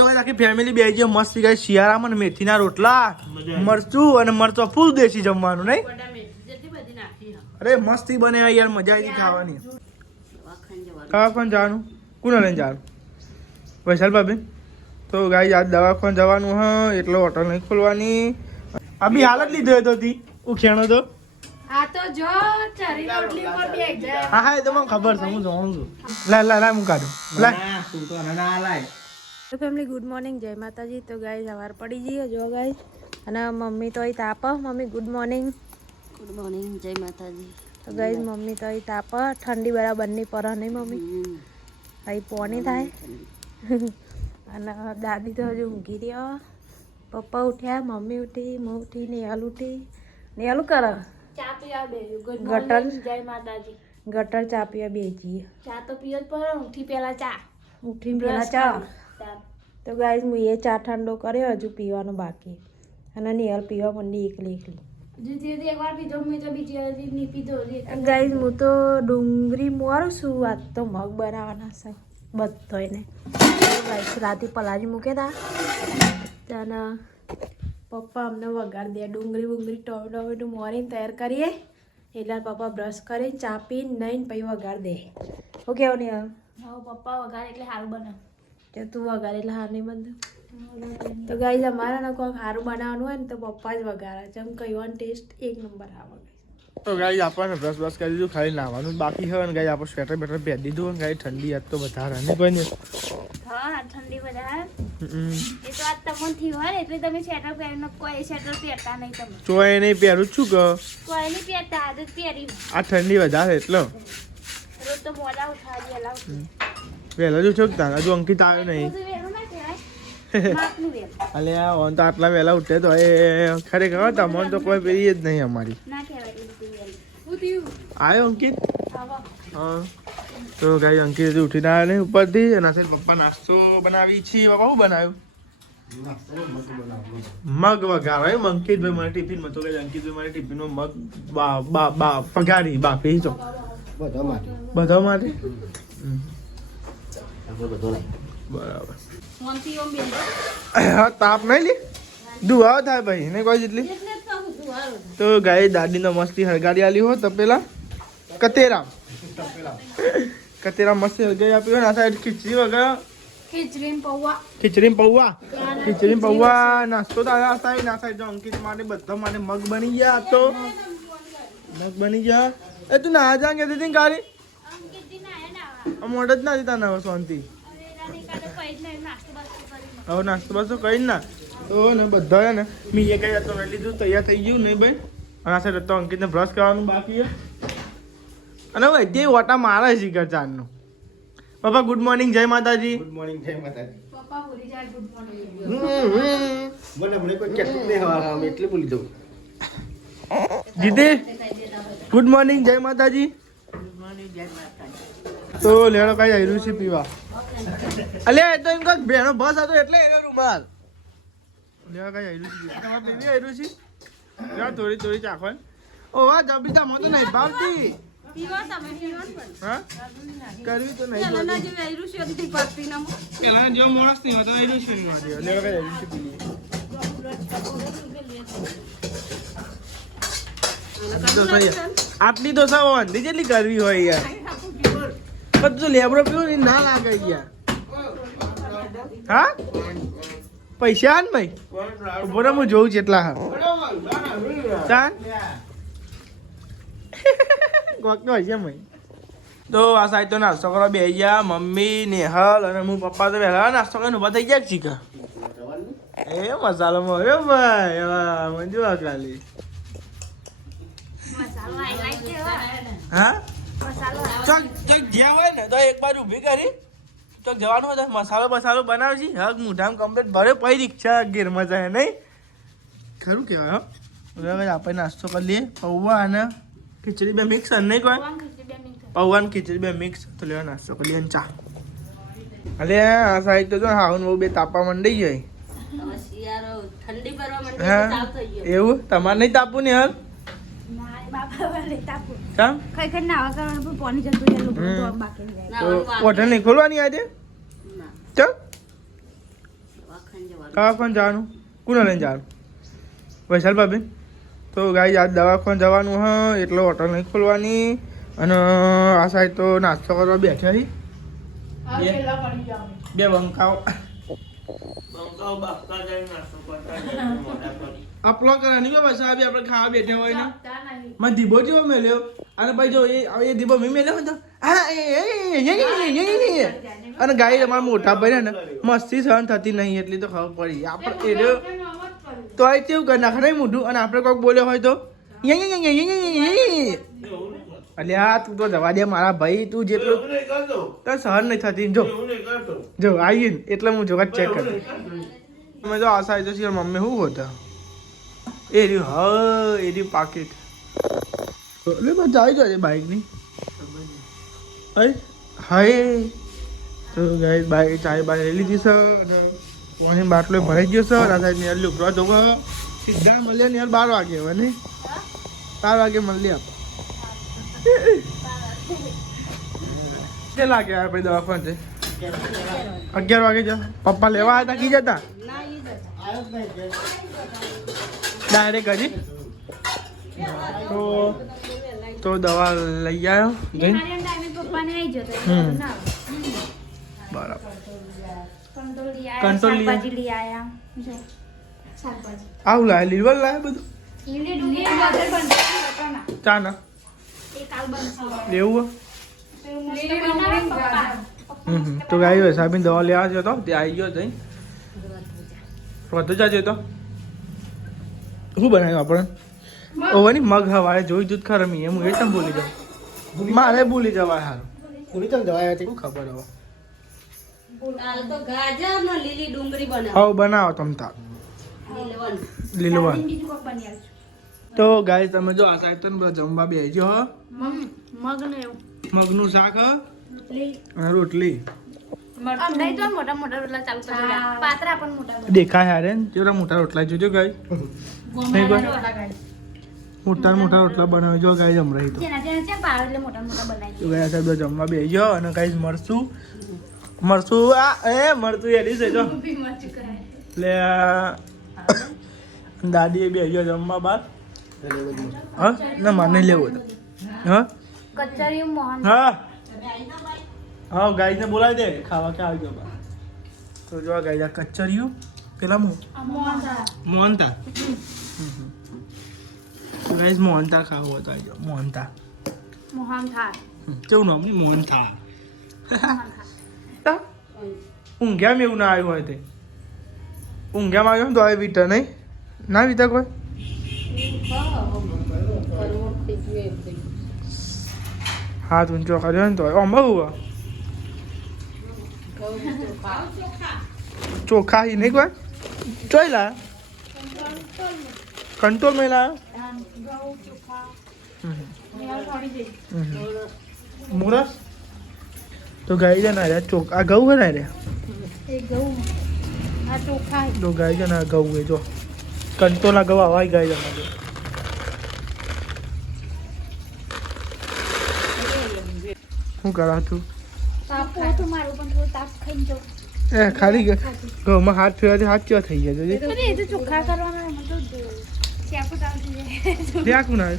તો આખી ફેમિલી બેસી જાય મસ્ત ગાઈસ શિયાળામાં મેથીના રોટલા મરચું અને મરચો ફૂલ દેશી જમવાનું નહીં અરે મસ્તી બને યાર મજા આવી ખાવાની દવાખાને જવાનું કોને લઈને જવાનું વૈશાલ ભાભી તો ગાઈસ આજ દવાખાને જવાનું હા એટલે હોટલ નહીં ખોલવાની અભી હાલત લીધો હતો તી ઉખેણો તો આ તો જો ચરી રોટલી પર બેગ જાય હા એ તો મને ખબર છે હું જોઉં છું લા હું કાઢું લા તું તો ના લાય તો ફેમિલી ગુડ મોર્નિંગ જય માતાજી તો ગાઈસ સવાર પડી જઈએ જો ગાઈસ અને મમ્મી તો અહીં તાપ મમ્મી ગુડ મોર્નિંગ જય માતાજી તો ગાઈસ મમ્મી તો અહીં તાપ ઠંડી બરાબર નહીં પર નહીં મમ્મી અહીં પોણી થાય અને દાદી તો હજુ ઊંઘી રહ્યો પપ્પા ઉઠ્યા મમ્મી ઉઠી હું ઉઠી નેહલ ઉઠી નેહલ કરે ચા પીવા બેહ્યું ગુડ ગટર મોર્નિંગ જય માતાજી ગટર ચા પીવા બેસીએ ચા તો પીવો જ પડે ઉઠી પહેલા ચા ઉઠીને પેલા ચા તો ગાઈસ હું એ ચા ઠંડો કર્યો હજુ પીવાનો બાકી અને નેહલ પીવા મંડી એકલી એકવાર પીધો મેં તો બીજી વાર નહીં પીધો ગાઈસ હું તો ડુંગળી મોરું છું આજ તો મગ બનાવવાના છે બધો એને ગાઈસ રાતે પલાળી મૂક્યા હતા અને પપ્પા અમને વગાડી દે ડુંગળી ટોમેટો મોરીને તૈયાર કરીએ એટલે પપ્પા બ્રશ કરી ચા પીને નહીં પછી વગાડી દે ઓકે આવ નહીં હા પપ્પા વઘાર એટલે સારું બને જો તું વગાડે એટલે હાર નહીં બંધ તો ગાઈસ અમારા ને કોઈ સારું બનાવવાનું હોય ને તો પપ્પા જ વગાડે જેમ કહીવાનું ટેસ્ટ એક નંબર આવે તો ગાઈસ આપણને બ્રશ કરી દીધું ખાલી નાવાનું બાકી હોય ને ગાઈસ આપણે સ્વેટર બેટર પહેરી દીધું ગાઈસ ઠંડી આજ તો વધારે નહીં કોઈ નહીં હા ઠંડી વધારે એ તો આજ તમને હોય એટલે તમે સ્વેટર પહેરીને કોઈ સ્વેટર પહેરતા નહીં તમે ચોય નહીં પહેરું છું કે કોઈ નહીં પહેરતા આજે જ પહેરી આ ઠંડી વધારે એટલે રોજ તો મોડા ઉઠાવી અલાવ વહેલા જો છો તારા જો અંકિત આવ્યો નહીં માપનું વેલ અલે આ ઓન તો આટલા વહેલા ઉઠે તો એ ખરેખર તમને તો કોઈ પેલી જ નહીં અમારી ના કહેવાય એ બધું વેલ આવ્યો અંકિત આવો હા તો ગાઈ અંકિત હજી ઉઠીને આવ્યા નહીં ઉપરથી અને આ સાઈડ પપ્પા નાસ્તો બનાવી છે પપ્પા શું બનાવ્યું મગ વઘાર અંકિતભાઈ મારા ટિફિનમાં તો ગાઈ અંકિતભાઈ મારા ટિફિનમાં મગ પગારી બાફી છો બધા માટે બરાબર હા તાપ નહીં લે દુઆ થાય ભાઈ એને કોઈ જેટલી તો ગાય દાદીને મસ્તી હળગાડી આલી હો તપેલા કતેરા મસ્તી હળગાડી આપી હોય ને આ સાઈડ ખીચડી વગર ખીચડી પૌવા નાસ્તો તો આ સાઈડ અંકિત માટે બધા માટે મગ બની ગયા તો મગ બની ગયા એ તું ના જા કે દીદી ગાડી મોઢ જ નથી તને હવે શાંતિ હવે નાસ્તો બાસ્તો કઈ ના તો ને બધા ને મેં એ કઈ તો લીધું તૈયાર થઈ ગયું નહીં ભાઈ અને આ સાઈડ તો અંકિતને બ્રશ કરવાનું બાકી છે અને હવે જે ઓટા મારે છે ઘર ચાંદનું પપ્પા ગુડ મોર્નિંગ જય માતાજી ગુડ મોર્નિંગ જય માતાજી પપ્પા ભૂલી જાય ગુડ મોર્નિંગ મને કોઈ કેટલું નહીં હવા આમ એટલે ભૂલી દઉં જીતે ગુડ મોર્નિંગ જય માતાજી તો લેણો કઈ આવ્યું છે પીવા અલે એ તો એમ કહો ભેણો બસ હતો એટલે એનો રૂમાલ લેવા કઈ આવ્યું છે પીવી આવ્યું છે જા થોડી ચાખો ઓ વાહ જબીતા મને તો નહીં ભાવતી હા કરવી તો નહીં પેલા જો માણસ નહીં હતો આવ્યું છે લેવા કઈ આવ્યું છે પીવી આટલી તો સાવ વાંધી જેટલી કરવી હોય યાર બધું લેબરો પીવું ને ના લાગે યાર હા પૈસા આન ભાઈ બોલો હું જોઉં જેટલા હા ચાલ કોક હોય છે ભાઈ તો આ સાઈડ તો નાસ્તો કરવા બેસી ગયા મમ્મી નેહલ અને હું પપ્પા તો વહેલા નાસ્તો કરીને ઉભા થઈ ગયા ચીકા એ મસાલો મળ્યો ભાઈ મંજુ ખાલી હા ચોક જ્યાં હોય ને તો એક બાર ઊભી કરી તો જવાનું હોય મસાલો બનાવજી હક મોઢામાં કમ્પ્લીટ ભરે પછી રિક્ષા ગેરમાં જાય નહીં ખરું કહેવાય હવે આપણે નાસ્તો કરી લઈએ પૌવા અને ખીચડી બે મિક્સ નહીં કોઈ પૌવા ને ખીચડી બે મિક્સ તો લેવા નાસ્તો કરી લઈએ ચા અલે આ સાઈડ તો જો હાવન બહુ બે તાપા મંડી જાય હા એવું તમારે નહીં તાપવું ને હાલ હોટલ નહીં ખોલવાની આજે ચલ દવાખાને જવાનું કોને લઈને જવાનું વૈશાલ ભાભી તો ગાઈ આજ દવાખાને જવાનું હ એટલે હોટલ નહીં ખોલવાની અને આ સાઈડ તો નાસ્તો કરવા બેઠા હી બે બંકાઓ અપલો કરવાની કે બસ abi આપણે ખાવા બેઠા હોય ને મને દીબો જેવો મેલ્યો અને ભાઈ જો એ દીબો મેં મેલ્યો તો અને ગાય અમારા મોટા ભાઈ ને મસ્તી સહન થતી નહીં એટલી તો ખબર પડી આપણે એ તો આ કેવું કરી નાખે નહીં મોઢું અને આપણે કોઈક બોલ્યો હોય તો એટલે હા તું તો જવા દે મારા ભાઈ તું જેટલું તો સહન નહીં થતી જો આવીએ ને એટલે હું જોવા ચેક કરું અમે જો આશા આવી તો મમ્મી શું હોતા એ રહ્યું હા એ રહ્યું પાકીટ એટલે બસ આવી જાય બાઇકની હાય તો ગાય બાઈક ચાય બાય લઈ લીધી છે અને પાણી બાટલો ભરાઈ ગયો છે આ સાઈડ ને લુકડો જોવો સીધા મળ્યા ને યાર 12 વાગે હવે નહીં 12 વાગે મળી આપ કે લાગે યાર ભાઈ દવાખાને 11 વાગે જા પપ્પા લેવા આવ્યા કી જતા ડાયરેક્ટ હજી તો દવા લઈ આવ્યો બરાબર કંટ્રોલ લઈ આવું લાય લીવર લાય બધું ચા ના લેવું તો ગાય હોય સાબીન દવા લેવા જતો તો તે આવી ગયો તઈ વધુ જાજો તો શું બનાવ્યું આપણે ઓવાની મગ હવારે જોઈ દૂધ ખરમી એમ એ તમે ભૂલી જાવ મારે ભૂલી જવાય હારું ભૂલી તમે જવાય હતી શું ખબર હવે તો ગાજર ને લીલી ડુંગળી બનાવો આવો બનાવો તમ તાર લીલવા તો ગાય તમે જો આ સાઈડ તો જમવા બેસજો હો મગનું શાક હ અને રોટલી દેખાય હારે જેવડા મોટા રોટલા જોજો ગાય મોટા મોટા રોટલા બનાવી જો ગાય જમ રહી તો ગાય સાહેબ જમવા બેસજો અને ગાય મરસું આ મરસું એડી છે જો એટલે દાદી એ બેસજો જમવા બાર હા ના માને લેવો હા હા હા ગાયને બોલાવી દે ખાવા કે આવી ગયો તો જો ગાય કચરિયું પેલા મોહનતા ગાઈસ મોહનતા ખાવો હતો આવી જાઓ મોહનતા કેવું નામ મોહનતા ઊંઘ્યામાં એવું ના આવ્યું હોય તે ઊંઘ્યામાં આવ્યો ને તો આવી વીટા નહીં ના વીતા કોઈ હાથ ઊંચો કર્યો ને તો આમાં હું ચોખા ही नहीं कोई चोइला कंट्रोल में ला मुरस तो गाय जना रे चोखा गऊ है ना रे तो गाय जना गऊ है जो कंट्रोल ना गऊ आवाज गाय जना जो હું કરા તું એ ખાલી ઘઉંમાં હાથ ફેરવાથી હાથ કેવા થઈ ગયા છે ચોખ્ખા કરવાના ત્યાં કોણ આવે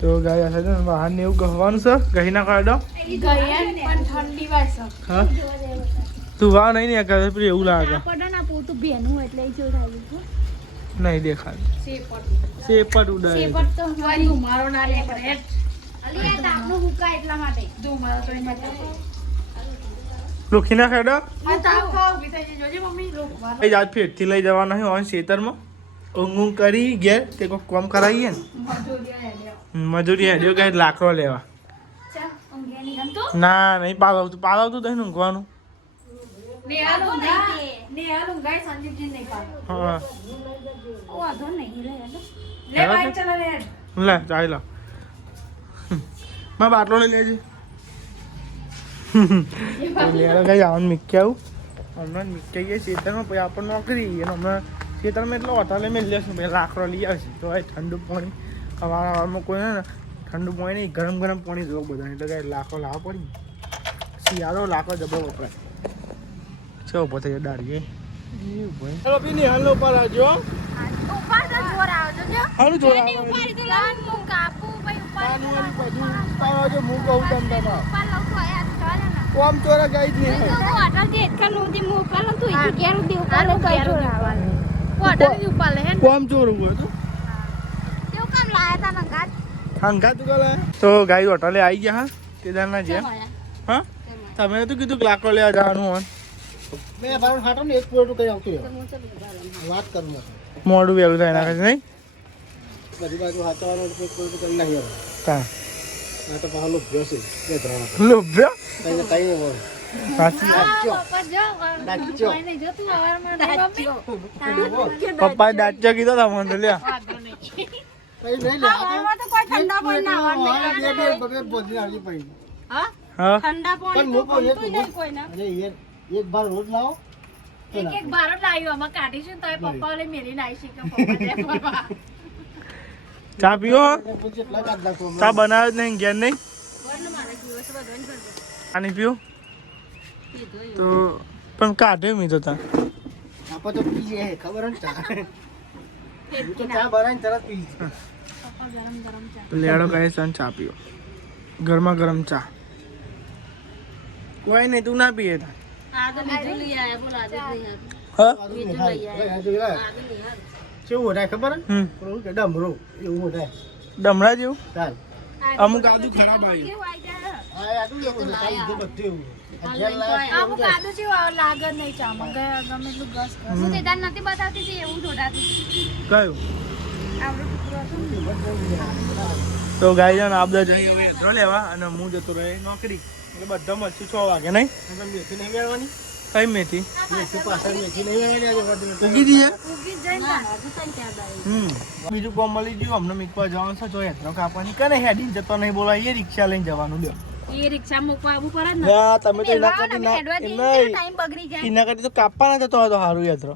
તો ગાય હશે ને બહાર ને એવું ગહવાનું છે ગહી ના કાઢો હા તું વાહ નહીં ને કરે પેલું એવું લાગે નહીં દેખાય સેપટ ઉડાય લોખી ના ખેડા આજ ફેરથી લઈ જવાના હોય ખેતરમાં ઊંઘ કરી ઘેર તે કોઈ કામ કરાવીએ ને મજૂરી હેડ્યો કઈ લાકડો લેવા ના નહીં પાલાવતું તો ઊંઘવાનું હા લે ચાલ લો બાટલો લઈ લેજે કઈ આવવાનું મીકી આવું હમણાં મીકી ગયા ખેતરમાં પછી આપણને નોકરી અને હમણાં ખેતરમાં એટલે હોટલે મેં લેશું પછી લાકડો લઈ આવશે તો ઠંડુ પાણી વારમાં કોઈ ને ઠંડુ પાણી નહીં, ગરમ ગરમ પાણી જોવો બધા, એટલે કાંઈ લાખો લાવવા પડી. શિયાળો લાખો જબરો વપરાય. ચો ઉભો થઈ દાડીએ ચલો બી ની હાલો પર આવજો. હાલું જોર આવે હું કહું તમને કોમ ચોરા ગાઈ જ નહીં કોમ ચોર ઉભો હતો હંગાત તો ગાઈ હોટલે આવી ગયા. હા કેદારના જે હા તમે તો કીધું કે લાકડો લેવા જવાનું હોય. મેં બારું હાટો ને એક પોઈન્ટ કઈ આવતું વાત કરું મોડું વહેલું થાય નાખે નહીં બધી બાજુ હાથવાનો એક પોઈન્ટ કરી નાખી હવે કા આ તો પાછો લોભ્યો છે બે ત્રણ લોભ્યો કઈ કઈ બોલ સાચી નાચો પપ્પા દાચ્યો કીધો તા મને લ્યા કઈ નહીં લે બબે બોધી આવી પડી હા ઠંડા પણ પાણી તો મૂકો એક ગમતું નહીં કોઈને. અરે એક બાર રોજ લાવો એક બાર જ લાવ્યું અમે કાઢીશું તો પપ્પા ઓલે મેલીને આવી છે પપ્પા ચા પીવો પછી એટલા કાઢ નાખો ચા બનાવે જ નહીં ઘેર નહીં પાણી પીવું તો પણ કાઢ્યો મી તો તા આપા તો પી જાય ખબર ને ચા હું તો ચા બનાવીને તરત પી લેડો કહે છે ચા પીવો ગરમા ગરમ ચા કોઈ નહીં તું ના પીએ તા આ તો બીજું લઈ આયા, બોલ આજે જ લઈ આયા. હા બીજું લઈ આયા. આજે લઈ આયા. કેવું હોટાય ખબર હમ પેલું કે ડમરો એવું હોટાય ડમરા જેવું ચાલ અમુક આદુ ખરાબ આવ્યું આ આટલું એવું છે બધું એવું અમુક આદુ જેવું લાગે નહીં ચામાં ગમે એટલું ઘસ હું તે તાર નથી બતાવતી હતી એવું ઢોઢાતું કયું આવડું ટુકડો હતો ને. તો ગાઈ જાણ આ બધા જઈ હવે યંત્રો લેવા અને હું જતો રહે નોકરી એટલે બધા મળશું 6 વાગે નહીં મેથી નહીં મેળવાની કઈ મેથી મેથી પાછળ મેથી નહીં મેળવાની આજે ઉગી દીએ ઉગી જઈને ના, હજુ કઈ ત્યાં બાઈ. બીજું કોમ મળી ગયું અમને મીકવા જવાનું છે જો યંત્રો કાપવાની કને હેડીને જતો નહીં બોલાય એ રિક્ષા લઈને જવાનું લ્યો એ રિક્ષા મૂકવા આવવું પડે ને ના તમે તો એના મેળવા કરતી તમે ના હેડવા જઈએ નહીં તો ટાઈમ બગડી જાય. એના કરતી તો કાપવાના જતો હતો સારું યંત્રો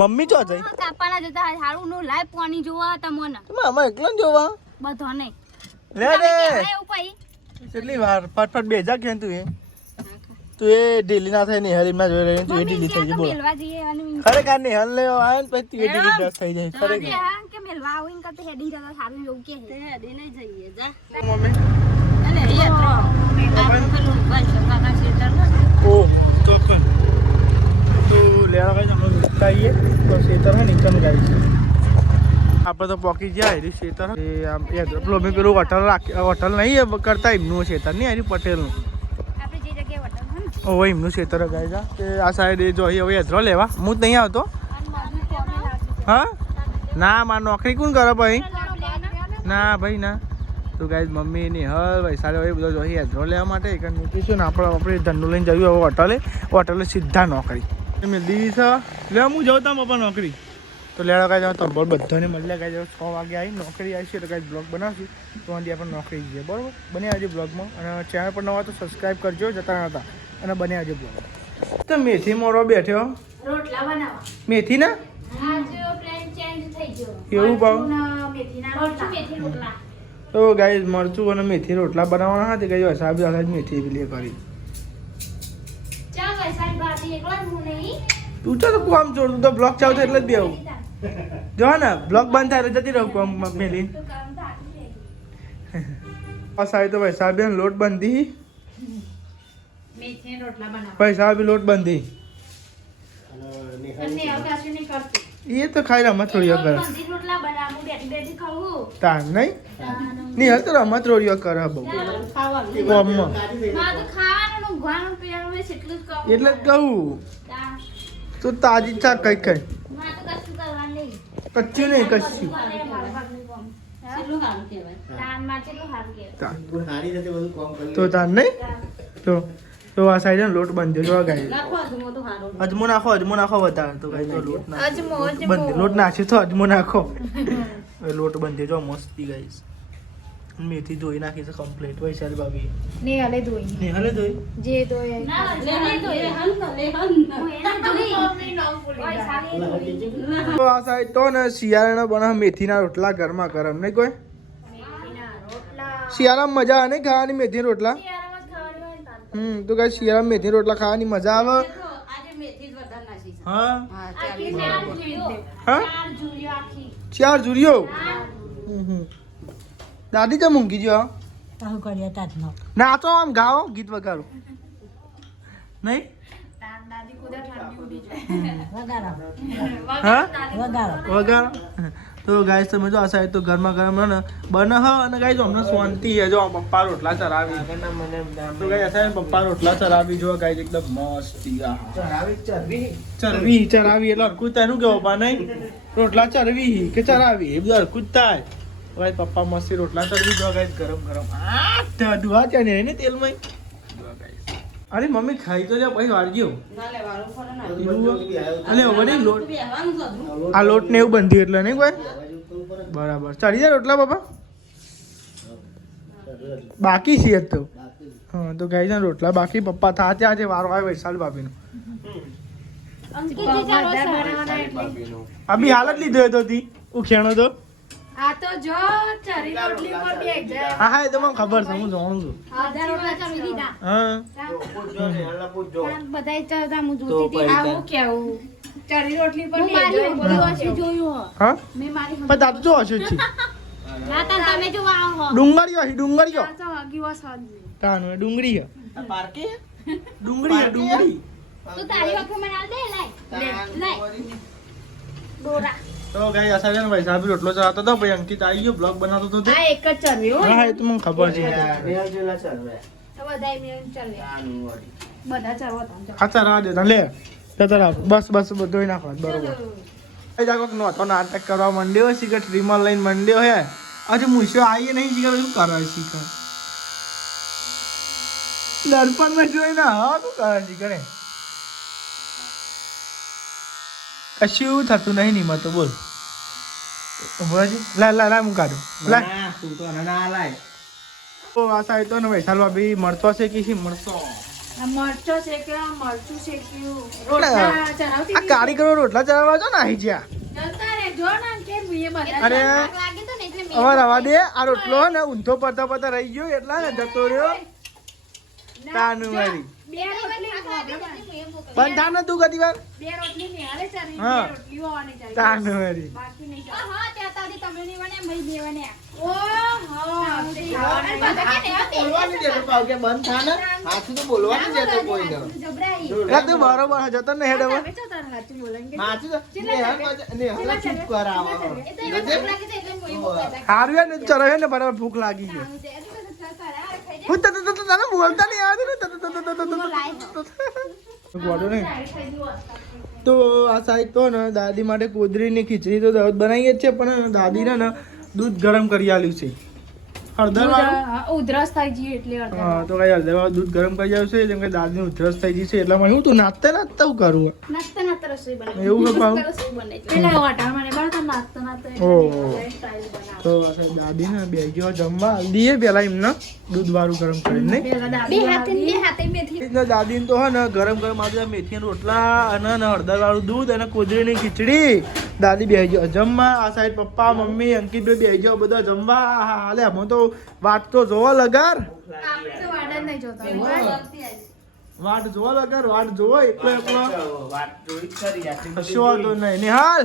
મમ્મી ચો જઈ કાપાના જતા હારું નું લાય પાણી જોવા તમને તમે આમાં એકલા જ જોવા બધો નહીં લે રે એવું પઈ કેટલી વાર ફટફટ બેજા કે તું એ ઢીલી ના થાય નિહારીમાં જોઈ રહી તું એ ઢીલી થઈ જાય બોલ મેલવા જઈએ અને ખરેખર નિહાલ લેવો આવે ને પછી તું એ ઢીલી ડ્રેસ થઈ જાય ખરેખર હા કે મેલવા આવીને કરતે હેડિંગ જતા સારું એવું કે તે હેડી નહીં જઈએ, જા. મમ્મી અલે, એ તો આપણું પેલું ભાઈ કાકા શેટર ને. ઓ ચોક્કસ તો લેવા કઈ આપણે વિસ્તારીએ તો શેતર હોય નીચેનું ગાડી છે આપણે તો પોકી ગયા એરી શેતર એ આમ એ મેં પેલું હોટલ હોટલ નહીં કરતા એમનું શેતર નહીં એરી પટેલનું આપણે જે જગ્યાએ વટન હોય ને ઓ એમનું શેતર ગાય છે કે આ સાઈડ જો હવે યંત્રો લેવા હું જ નહીં આવતો હા ના મારે નોકરી કોણ કરે ભાઈ ના ભાઈ ના તો ગાય મમ્મી ની હલ ભાઈ સારે ભાઈ બધો જોઈએ યંત્રો લેવા માટે એક મૂકીશું ને આપણે ધંધો લઈને જઈએ હવે હોટલે સીધા નોકરી મેં દીધી છે લે હું જાઉં તા પપ્પા નોકરી તો લેવા કાંઈ જાવ તમે બધાને મળ્યા કાંઈ 6 વાગે આવી નોકરી આવી છે તો કાંઈ બ્લોગ બનાવશું તો આથી આપણે નોકરી જઈએ બરાબર બને આજે બ્લોગમાં અને ચેનલ પર નવા તો સબસ્ક્રાઈબ કરજો જતા નહોતા અને બને આજે બ્લોગ તો મેથી મોડો બેઠ્યો રોટલા બનાવવા મેથી ના આજ પ્લાન ચેન્જ થઈ ગયો એવું ભાવ મેથીના રોટલા મેથી રોટલા તો ગાય મરચું અને મેથી રોટલા બનાવવાના હતા કઈ હસાબ મેથી પેલી કરી ચા વૈસાઈ બાતી એકલા જ હું નહીં તું ચાલ કોમ છોડ તું તો બ્લોગ ચાલુ થાય એટલે જ બેવું જો ને બ્લોગ બંધ થાય તો જતી રહું કોમ મેલી તો કામ થાકી આ સાહેબ તો ભાઈ સાહેબ લોટ બંધી મેથીના રોટલા બનાવવા ભાઈ સાહેબ લોટ બંધી અને આવતા નહીં કરતી એ તો ખાઈ રમત થોડી કરે મંદિર રોટલા બનાવું બેઠી બેઠી ખાવું તાર નહીં નહીં હાલ તો રમત રોડીઓ કરે બહુ કોમમાં માં તો ખાવાનું ઊંઘવાનું પીવાનું હોય એટલું જ કહું એટલે જ કહું તો તાજી ચા કઈ કઈ માં તો કશું કરવાનું નહીં કચ્છી નહીં કચ્છી મારા ભાગનું કામ કેટલું સારું કહેવાય. દાન માં કેટલું સારું કહેવાય તાર. તું હારી રીતે બધું કામ કરી તો તાર નહીં તો આ સાઈડ લોટ બંધ્યો જો ગાય નાખો હજુ મોટું સારું. અજમો નાખો વધારે તો ગાય તો લોટ નાખો અજમો બંધ લોટ નાખ્યો તો અજમો નાખો હવે લોટ બંધ્યો જો મસ્તી ગાઈસ મેથી ધોઈ નાખી છે કમ્પ્લીટ વૈશાલી ભાભી ને હલે ધોઈ ને હલે ધોઈ જે ધોઈ તો આ સાઈડ તો ને શિયાળાના બનાવ મેથીના રોટલા ગરમા ગરમ નહીં કોઈ શિયાળામાં મજા આવે નહીં ખાવાની મેથી રોટલા તો કઈ શિયાળામાં મેથી રોટલા ખાવાની મજા આવે આજે મેથી જ વધારે નાખી છે. હા હા, ચાલી હા 4 જુરીઓ દાદી તો મૂંઘી જો આવું કર્યા તાતનો. નાચો આમ ગાઓ ગીત વગાડો નહીં વગાડો હા વગાડો. વગાડો તો ગાઈસ તમે જો આ સાઈડ તો ગરમા ગરમ ને બને હ અને ગાઈસ અમને શાંતિ હે જો પપ્પા રોટલા ચરાવી તો ગાઈસ આ સાઈડ પપ્પા રોટલા ચરાવી જો ગાઈસ એકદમ મસ્ત ચરવી ચરાવી એટલે હરકું થાય શું કેવું પા નહીં રોટલા ચરવી કે ચરાવી એ બધું હરકું જ થાય ગાઈસ પપ્પા મસ્તી રોટલા ચરવી જો ગાઈસ ગરમ ગરમ આ દુઆ છે ને તેલમાં અરે મમ્મી ખાઈ તો જા પછી વાળગ્યો ના લેવાનું પડે ને. અને વળી લોટ બેહવાનું જ હતું. આ લોટ ને એવું બંધ્યું એટલે નહીં કોઈ બરાબર ચડી જાય રોટલા બાપા બાકી છે જ તો હા તો ગાઈ જાય રોટલા બાકી પપ્પા થા ત્યાં છે વારો આવે વૈશાલ ભાભીનો અભી હાલ જ લીધો હતો તી ઉખેણો તો આ તો જો ચરી રોટલી પર બેગ જાય હા હા એ તો મને ખબર છે હું જાણું છું આધા રોટલા ચરી દીધા હા બધાય ચાલતા હું જોતી હતી આવું કેવું ચરી રોટલી પર હું બેગ મારી જાય બધી વસ્તુ જોયું હો હા મેં મારી પણ દાદુ જો હશે છે ના તા તમે જો આવો હો ડુંગળીઓ હશે ડુંગળીઓ તો હગી વસ હદ તાનું ડુંગળી હે ડુંગળી હે ડુંગળી તું તારી વખત મને આલ દે લાય ડોરા તો ગાઈ અસર ને ભાઈ સાહેબ રોટલો ચલાવતો હતો ભાઈ અંકિત આવી ગયો બ્લોગ બનાવતો હતો તે આ એક જ ચરવી હો હા એ તો મને ખબર છે તો બધાય મેં ચરવી બધા ચરવા તા ખાચા રાહ દે લે તતરા બસ બસ બધું નાખો બરોબર એ જાકો નોતો નાટક કરવા માંડ્યો સિગરેટ રીમલ લઈને માંડ્યો હે આજે મુશો આવીએ નહીં સિગરેટ શું કરે સિગરેટ દર્પણ માં જોઈને હા શું કરે સિગરેટ કશું થતું નહીં ની મતો બોલ બોલાજી લા લા લા મુકાડો લા તો આ સાઈડ તો ને વૈશાલ ભાભી મળતો છે કે શી મળતો આ મરચો શેક્યો મરચું શેક્યું રોટલા ચરાવતી આ કારીગરો રોટલા ચડાવવા જો ને આહી જ્યાં જલતા રે જો ને કે મુએ બધા અરે લાગે તો ને એટલે મેં હવે રવા દે આ રોટલો ને ઊંધો પડતા પડતા રહી ગયો એટલા ને જતો રહ્યો તાનું મારી બે રોટલી બંધ થા ને તું કદી વાર બે રોટલી ને હાલે ચરી હા. બે રોટલી હોવાની ચાਹੀએ તાનું મારી બાકી નહીં હા હા ત્યાં તારી તમે ની મને મઈ દેવાને ઓ હા જબરાઈ એટલે તું બરોબર જતો ને હેડ હવે તમે છો તાર સાચું બોલેંગે એ તો ભૂખ લાગે છે એટલે હું બોલતા હારું ને ચરો ને બરાબર ભૂખ લાગી ગઈ હું તને બોલતા નહીં આવતું ગોડો નહીં તો આ સાઈડ તો ને દાદી માટે કોદરીની ખીચડી તો દૂધ બનાવીએ જ છે પણ દાદીને ને દૂધ ગરમ કરી આલ્યું છે હળદર વાળું ઉધરસ થઈ ગઈ એટલે હા તો કઈ હળદર વાળું દૂધ ગરમ કરી આવ્યું છે જેમ કે દાદીને ઉધરસ થઈ ગઈ છે એટલે હું તું નાચતા નાચતા હું કરું નાસ્તા નાસ્તા રસોઈ બને એવું કે પાઉં રસોઈ બને પેલા વાટા મને બળતા નાસ્તા નાસ્તા ઓહો. સ્ટાઈલ બનાવ તો આ સાઈડ દાદીને બે ગયો જમવા દઈએ પેલા એમને દૂધ વાળું ગરમ કરીને નહીં પેલા બે દાદી હાથે મેથી એટલે દાદીને તો હે ને ગરમ ગરમ આજે મેથીના રોટલા અને હળદર વાળું દૂધ અને કોદરીની ખીચડી દાદી બે ગયો જમવા આ સાઈડ પપ્પા મમ્મી અંકિતભાઈ બે ગયો બધા જમવા હાલે અમે તો વાત તો જોવો લગાર આપણે તો વાડા જ નહીં જોતા વાટ જોવો લગાર વાટ જોવો એકલો એકલો કશો વાંધો નહીં નિહાલ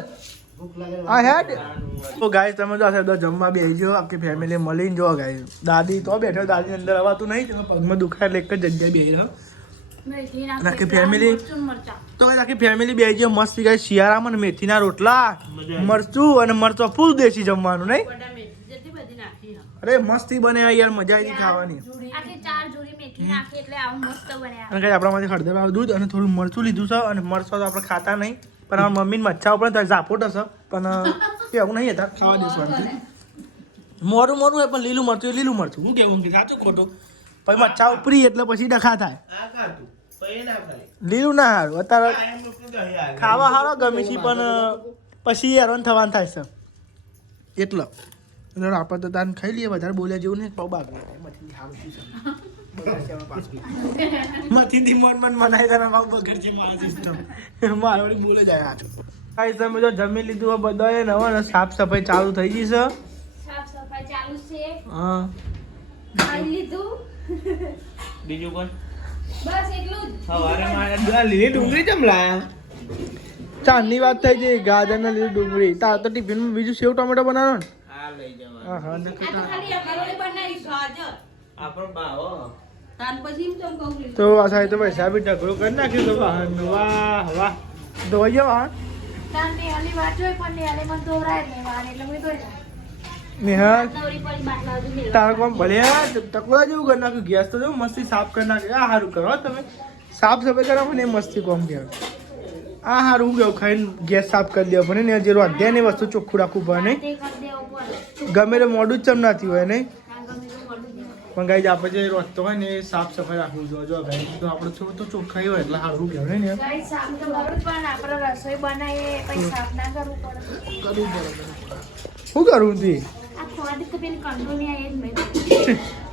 આ હેડ તો ગાઈસ તમે જો આ સાઈડ જમવા બેસી ગયો આખી ફેમિલી મળીને જો ગાઈસ દાદી તો બેઠો દાદી અંદર આવતું નહીં તેનો પગમાં દુખાય એટલે એક જ જગ્યાએ બેસી રહ્યો મેથી અને આખી ફેમિલી તો ગાઈસ આખી ફેમિલી બેસી ગયો મસ્ત ગાઈસ શિયાળામાં ને મેથીના રોટલા મરચું અને મરચો ફૂલ દેશી જમવાનું નહીં અરે મસ્તી બને યાર મજા આવી ખાવાની આખી 4 જોડી મેથી નાખી એટલે આવું મસ્ત બન્યા અને ગાઈસ આપણામાંથી હળદર વાળું દૂધ અને થોડું મરચું લીધું છે અને મરચો તો આપણે ખાતા નહીં પણ આ મમ્મીને મચ્છા ઉપર તો ઝાપોટ હશે પણ કેવું નહીં હતા ખાવા દેશું મોરું મોરું હોય પણ લીલું મરચું એ લીલું મરચું હું કેવું કે સાચું ખોટું પછી મચ્છા ઉપરી એટલે પછી ડખા થાય લીલું ના સારું અત્યારે ખાવા સારો ગમે છે પણ પછી હેરાન થવાનું થાય છે એટલો એટલે આપણે તો તાન ખાઈ લઈએ વધારે બોલ્યા જેવું નહીં પાઉં બાગ મથી હાવ શું મથી મન મનાય તને પાઉં બગડજી મારા સિસ્ટમ મારે વળી બોલે જાય આછું કાંઈ તમે જો જમી લીધું બધાએ નવા સાફ સફાઈ ચાલુ થઈ ગઈ છે સાફ સફાઈ ચાલુ છે હા ખાઈ લીધું બીજું કોઈ બસ એટલું જ સવારે મારે લીલી ડુંગળી કેમ લાયા ચાંદની વાત થઈ ગઈ ગાજર ને લીલી ડુંગળી તાર તો ટિફિનમાં બીજું સેવ ટમેટો બનાવો ને આ લઈ જવા હા હા આ તો ખાલી આપણે બનાવી ગાજર આપણો બાવો તાન પછી એમ ચમ કહું તો આ સાહેબ તો પૈસા બી ઢગલો કરી નાખ્યો તો વાહન વાહ વાહ ધોઈ વાહન તાંની આલી વાત હોય પણ ને આલે મને દોરાય ને વાળ એટલે મેં દોઈ નિહાલ દોરી પર બાટલા સુધી મેળવા તારે કોમ ભલે ટકોરા જેવું કરી નાખ્યું ગેસ તો જેવું મસ્તી સાફ કરી નાખ્યું આ સારું કરો તમે સાફ સફાઈ કરવા મને મસ્તી કોમ કહેવાય આ સારું હું કહું ખાઈને ગેસ સાફ કરી દેવો પડે ને જે અધ્યાયની વસ્તુ ચોખ્ખું રાખવું પડે નહીં તે કરી દેવો પડે ગમે તે મોડું જ ચમનાતી હોય નહીં આ ગમે તો મોડું દેવું પણ ગાઈ આપણે જે રોજતો હોય ને એ સાફ સફાઈ રાખવું જોઈએ જો ગાઈ તો આપણે તો ચોખ્ખાઈ હોય એટલે સારું કહેવાય ને ગાઈસ સાફ તો કરવું જ પણ આપણે રસોઈ બનાવીએ પછી સાફ ના કરવું પડે કરવું પડે શું કરવું તી આ ખોવાથી તો પેલી કંટ્રોલ નહીં આવી જ મેં